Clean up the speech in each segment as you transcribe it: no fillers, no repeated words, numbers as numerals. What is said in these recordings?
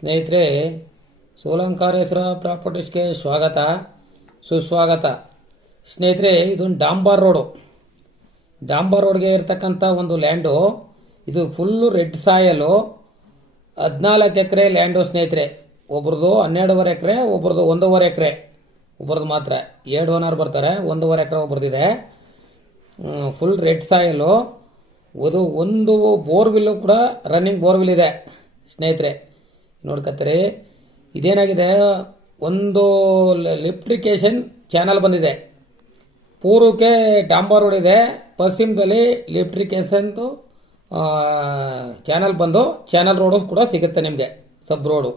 ಸ್ನೇಹಿತರೆ, ಸೋಲಂಕಾರೇಶ್ವರ ಪ್ರಾಪರ್ಟೀಸ್ಗೆ ಸ್ವಾಗತ ಸುಸ್ವಾಗತ. ಸ್ನೇಹಿತರೆ, ಇದೊಂದು ಡಾಂಬರ್ ರೋಡ್ಗೆ ಇರತಕ್ಕಂಥ ಒಂದು ಲ್ಯಾಂಡು. ಇದು ಫುಲ್ಲು ರೆಡ್ ಸಾಯಲು 14 ಎಕರೆ ಲ್ಯಾಂಡು ಸ್ನೇಹಿತರೆ. ಒಬ್ರದ್ದು 12.5 ಎಕರೆ, ಒಬ್ರದ್ದು 1.5 ಎಕರೆ. ಒಬ್ರದ್ದು ಮಾತ್ರ 2 ಓನರ್ ಬರ್ತಾರೆ. 1.5 ಎಕರೆ ಒಬ್ರದ್ದಿದೆ. ಫುಲ್ ರೆಡ್ ಸಾಯಲು. ಅದು ಒಂದು ಬೋರ್ವಿಲ್ಲು ಕೂಡ ರನ್ನಿಂಗ್ ಬೋರ್ವಿಲ್ ಇದೆ ಸ್ನೇಹಿತರೆ. ನೋಡ್ಕತ್ತೀರಿ, ಇದೇನಾಗಿದೆ, ಒಂದು ಲಿಫ್ಟಿಕೇಶನ್ ಚಾನಲ್ ಬಂದಿದೆ. ಪೂರ್ವಕ್ಕೆ ಡಾಂಬರ್ ರೋಡ್ ಇದೆ, ಪಶ್ಚಿಮದಲ್ಲಿ ಲಿಫ್ಟಿಕೇಶನ್ದು ಚಾನಲ್ ಬಂದು ಚಾನಲ್ ರೋಡು ಕೂಡ ಸಿಗುತ್ತೆ ನಿಮಗೆ, ಸಬ್ ರೋಡು.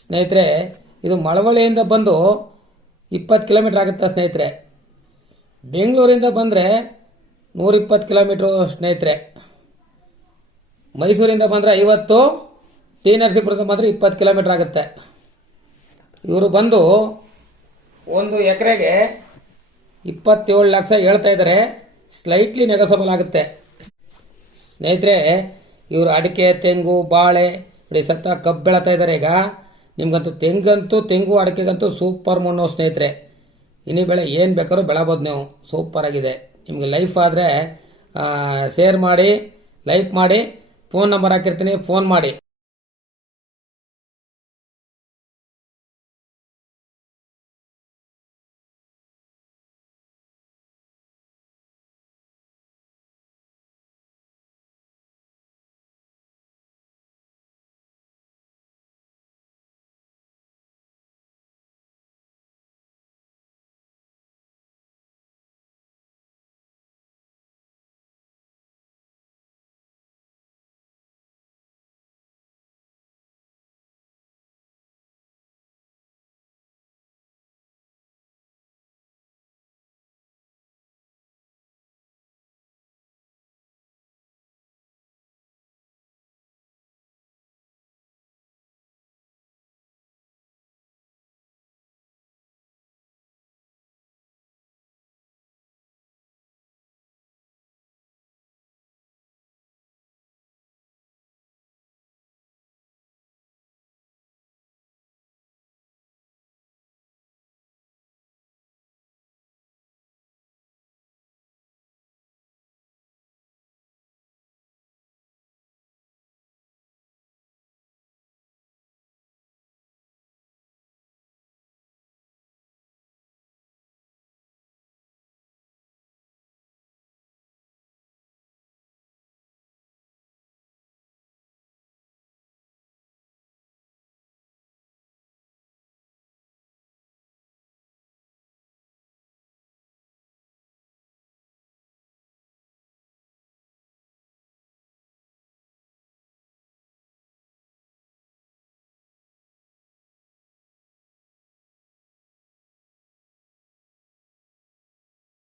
ಸ್ನೇಹಿತರೆ, ಇದು ಮಳವಳ್ಳಿಯಿಂದ ಬಂದು 20 ಕಿಲೋಮೀಟರ್ ಆಗುತ್ತೆ ಸ್ನೇಹಿತರೆ. ಬೆಂಗಳೂರಿಂದ ಬಂದರೆ 120 ಕಿಲೋಮೀಟ್ರು ಸ್ನೇಹಿತರೆ. ಮೈಸೂರಿಂದ ಬಂದರೆ 50, ಟಿ ನರಸೀಪುರದಿಂದ ಬಂದರೆ 20 ಕಿಲೋಮೀಟರ್ ಆಗುತ್ತೆ. ಇವರು ಬಂದು ಒಂದು ಎಕರೆಗೆ 27 ಲಕ್ಷ ಹೇಳ್ತಾ ಇದ್ದಾರೆ. ಸ್ಲೈಟ್ಲಿ ನೆಗೋಸಬಲ್ ಆಗುತ್ತೆ ಸ್ನೇಹಿತರೆ. ಇವರು ಅಡಿಕೆ, ತೆಂಗು, ಬಾಳೆ ನೋಡಿ ಸತ್ತ ಕಬ್ಬು ಬೆಳೀತಾ ಇದ್ದಾರೆ. ಈಗ ನಿಮ್ಗಂತೂ ತೆಂಗು ಅಡಿಕೆಗಂತೂ ಸೂಪರ್ ಮಣ್ಣು ಸ್ನೇಹಿತರೆ. ಇನ್ನಿ ಬೆಳೆ ಏನು ಬೇಕಾದ್ರೂ ಬೆಳಬೋದು ನೀವು. ಸೂಪರ್ ಆಗಿದೆ. ನಿಮಗೆ ಲೈಫ್ ಆದರೆ ಶೇರ್ ಮಾಡಿ, ಲೈಕ್ ಮಾಡಿ, ಫೋನ್ ನಂಬರ್ ಹಾಕಿರ್ತೀನಿ, ಫೋನ್ ಮಾಡಿ.